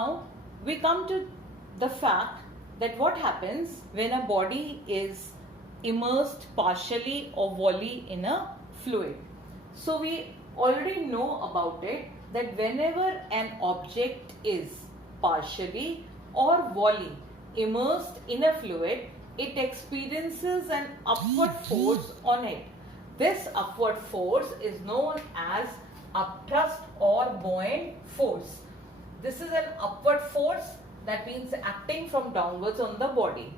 Now we come to the fact that what happens when a body is immersed partially or wholly in a fluid. So we already know about it that whenever an object is partially or wholly immersed in a fluid, it experiences an upward force on it. This upward force is known as upthrust or buoyant force. This is an upward force, that means acting from downwards on the body.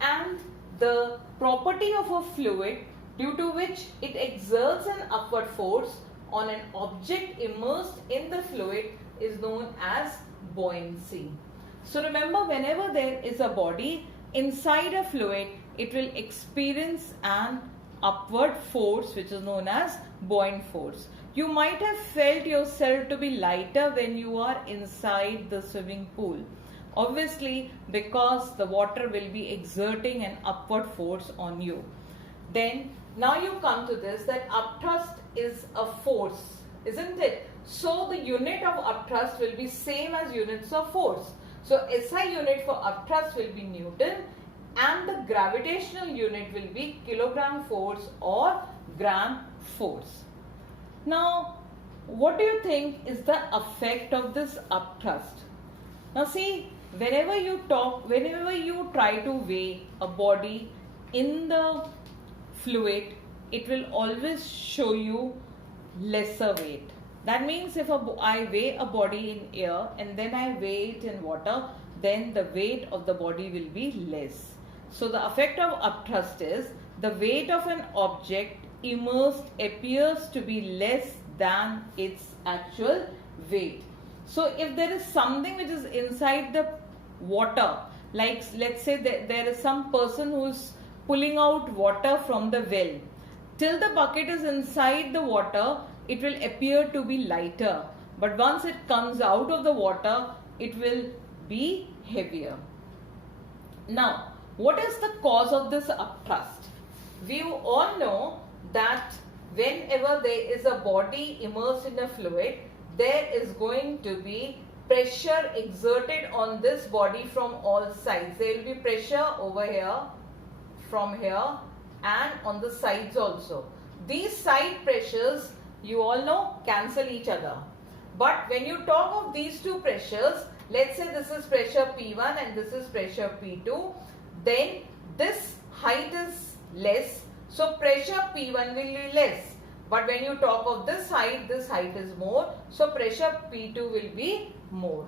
And the property of a fluid due to which it exerts an upward force on an object immersed in the fluid is known as buoyancy. So remember, whenever there is a body inside a fluid, it will experience an upward force which is known as buoyant force. You might have felt yourself to be lighter when you are inside the swimming pool. Obviously, because the water will be exerting an upward force on you. Then, now you come to this, that upthrust is a force, isn't it? So, the unit of upthrust will be same as units of force. So, SI unit for upthrust will be Newton and the gravitational unit will be kilogram force or gram force. Now, what do you think is the effect of this upthrust? Now see, whenever you try to weigh a body in the fluid, it will always show you lesser weight. That means if I weigh a body in air and then I weigh it in water, then the weight of the body will be less. So the effect of upthrust is the weight of an object immersed appears to be less than its actual weight. So if there is something which is inside the water, like let's say there is some person who is pulling out water from the well, till the bucket is inside the water, it will appear to be lighter, but once it comes out of the water, it will be heavier. Now, what is the cause of this upthrust? We all know that whenever there is a body immersed in a fluid, there is going to be pressure exerted on this body from all sides. There will be pressure over here, from here, and on the sides also. These side pressures, you all know, cancel each other. But when you talk of these two pressures, let's say this is pressure P1 and this is pressure P2, then this height is less, so pressure P1 will be less. But when you talk of this height is more, so pressure P2 will be more.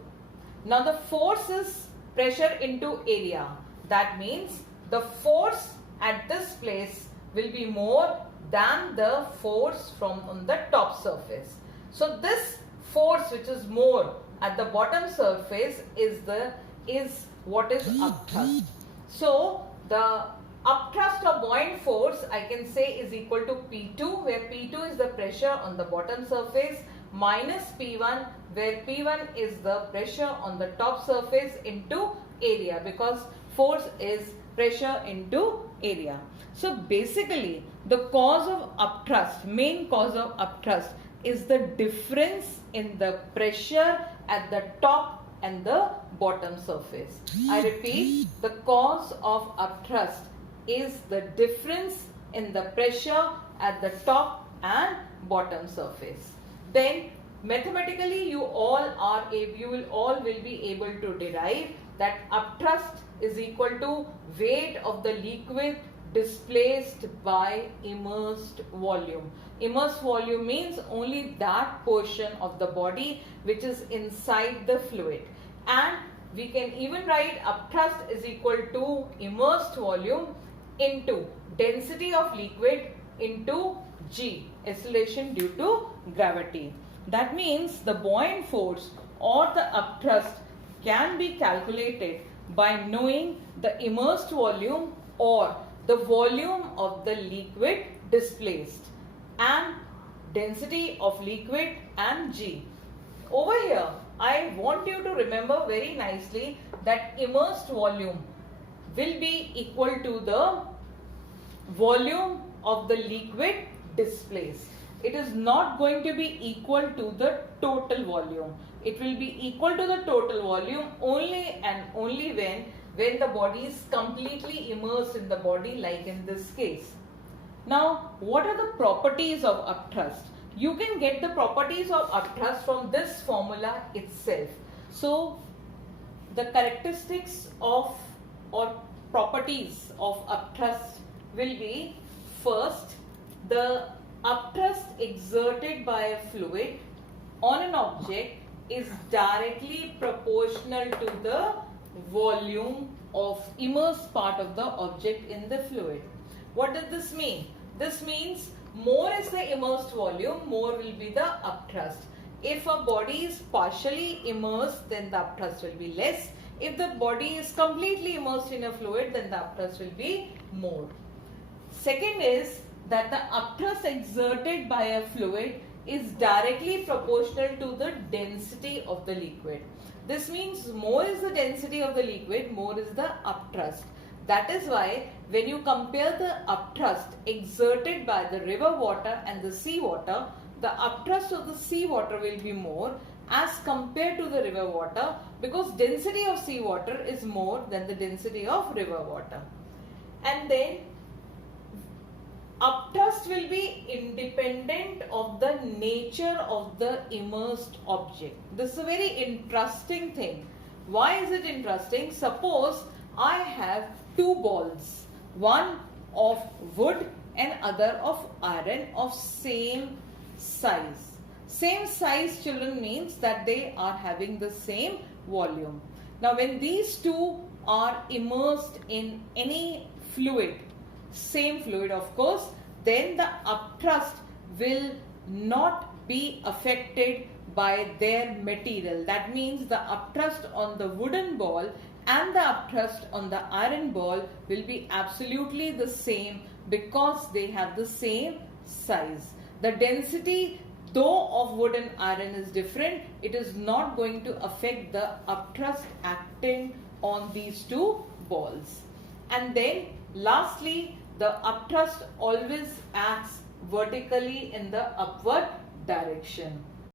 Now the force is pressure into area. That means the force at this place will be more than the force from on the top surface. So this force which is more at the bottom surface is what is upthrust. So the upthrust or buoyant force, I can say, is equal to P2, where P2 is the pressure on the bottom surface, minus P1, where P1 is the pressure on the top surface, into area, because force is pressure into area. So basically, the cause of upthrust, main cause of upthrust, is the difference in the pressure at the top and the bottom surface. I repeat, the cause of upthrust is the difference in the pressure at the top and bottom surface. Then mathematically you will all be able to derive that upthrust is equal to weight of the liquid displaced by immersed volume. Immersed volume means only that portion of the body which is inside the fluid. And we can even write upthrust is equal to immersed volume into density of liquid into G, acceleration due to gravity. That means the buoyant force or the upthrust can be calculated by knowing the immersed volume or the volume of the liquid displaced and density of liquid and G. Over here, I want you to remember very nicely that immersed volume will be equal to the volume of the liquid displaced. It is not going to be equal to the total volume. it will be equal to the total volume only and only when the body is completely immersed in the body, like in this case. Now, what are the properties of upthrust? You can get the properties of upthrust from this formula itself. So, the characteristics of or properties of upthrust will be, first, the upthrust exerted by a fluid on an object is directly proportional to the volume of immersed part of the object in the fluid. What does this mean? This means more is the immersed volume, more will be the upthrust. If a body is partially immersed, then the upthrust will be less. If the body is completely immersed in a fluid, then the upthrust will be more. Second is that the upthrust exerted by a fluid is directly proportional to the density of the liquid. This means more is the density of the liquid, more is the upthrust. That is why when you compare the upthrust exerted by the river water and the sea water, the upthrust of the sea water will be more as compared to the river water, because density of sea water is more than the density of river water. And then upthrust will be independent of the nature of the immersed object. This is a very interesting thing. Why is it interesting? Suppose I have two balls, one of wood and other of iron of same size. Same size, children, means that they are having the same volume. Now, when these two are immersed in any fluid, same fluid of course, then the upthrust will not be affected by their material. That means the upthrust on the wooden ball and the upthrust on the iron ball will be absolutely the same, because they have the same size. The density, though, of wood and iron is different, it is not going to affect the upthrust acting on these two balls. And then lastly, the upthrust always acts vertically in the upward direction.